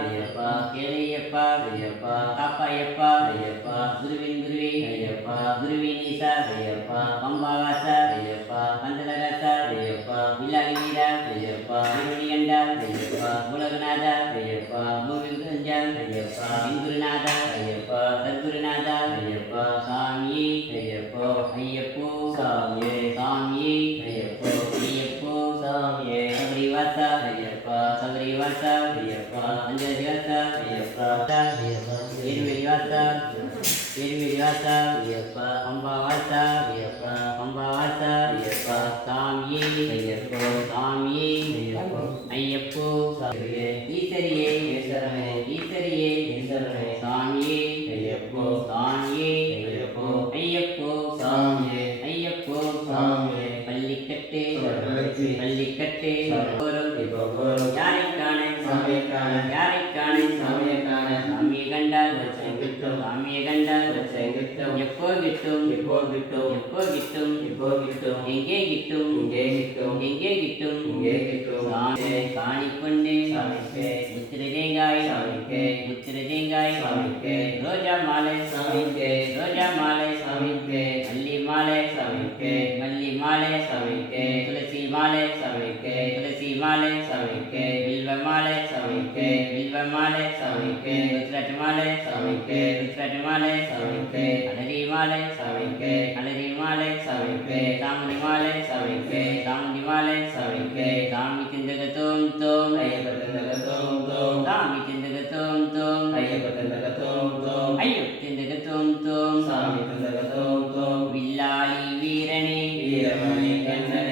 ஐயப்பா கேளையப்பா ஐயப்பா காப்பாயப்பா ஐயப்பா குருவின் குருவே ஐயப்பா குருவின் ஈசா ஐயப்பா பம்பாவாசா ஐயப்பா பந்தலராசா ஐயப்பா வில்லாளி வீரா ஐயப்பா திருமணிகண்டா ஐயப்பா உலகநாதா ஐயப்பா கோவிந்தஞ்சா ஐயப்பா குருநாதா ஐயப்பா சத்குருநாதா ஐயப்பா சாமியே ஐயப்போ ஐயப்போ சாமியே சாமியே ஐயப்போ ஐயப்போ சாமியே சபரிவாசா ஐயப்பா சபரிவாசா ஐயப்பா அஞ்சலிவாசா ஐயப்பா ஐயப்பா ஏழுமலைவாசா ஏழுமலைவாசா ஐயப்பா பம்பாவாசா ஐயப்பா பம்பாவாசா ஐயப்பா சாமியே ஐயப்போ சாமியே ஐயப்போ ஐயப்போ சாமியே ஈஸ்வரியே ஈஸ்வரனே ஈஸ்வரியே ஈஸ்வரனே சாமியே ஐயப்போ சாமியே ஐயப்போ ஐயப்போ சாமியே ஐயப்போ சாமியே பள்ளிக்கட்டு பள்ளிக்கட்டு யாரை காண சாமியை காண யாரை காண சாமியை காண சாமியை கண்டால் சாமியை கண்டால் எப்போ கிட்டும் எப்போ கிட்டும் எப்போ கிட்டும் எப்போ கிட்டும் எங்கே கிட்டும் எங்கே கிட்டும் எங்கே கிட்டும் எங்கே கிட்டும் சாமி காணி பொண்ணு சாமிக்கு முத்திர தேங்காய் சாமிக்கு முத்திர தேங்காய் சாமிக்கு ரோஜா மாலை சாமிக்கு ரோஜா மாலை சாமிக்கு மல்லி மாலை சாமிக்கு மல்லி மாலை சாமிக்கு துளசி மாலை சாமிக்கு துளசி மாலை சாமிக்கு வில்வ மாலை சாமிக்கு வில்வ மாலை சாமிக்கு ருத்ராட்ச மாலை சாமிக்கு ருத்ராட்ச மாலை சாமிக்கு அலரி மாலை சாமிக்கு அலரி மாலை சாமிக்கு தாமணி மாலை சாமிக்கு தாமணி மாலை சாமிக்கு தாமி திந்தக தோம் தோம் ஐயப்ப திந்தக தோம் தோம் தாமி திந்தக தோம் தோம் ஐயப்ப திந்தக தோம் தோம் ஐயோ திந்தக தோம் தோம் சாமி திந்தக தோம் தோம் வில்லாளி வீரனே வீரமணி கண்ணனே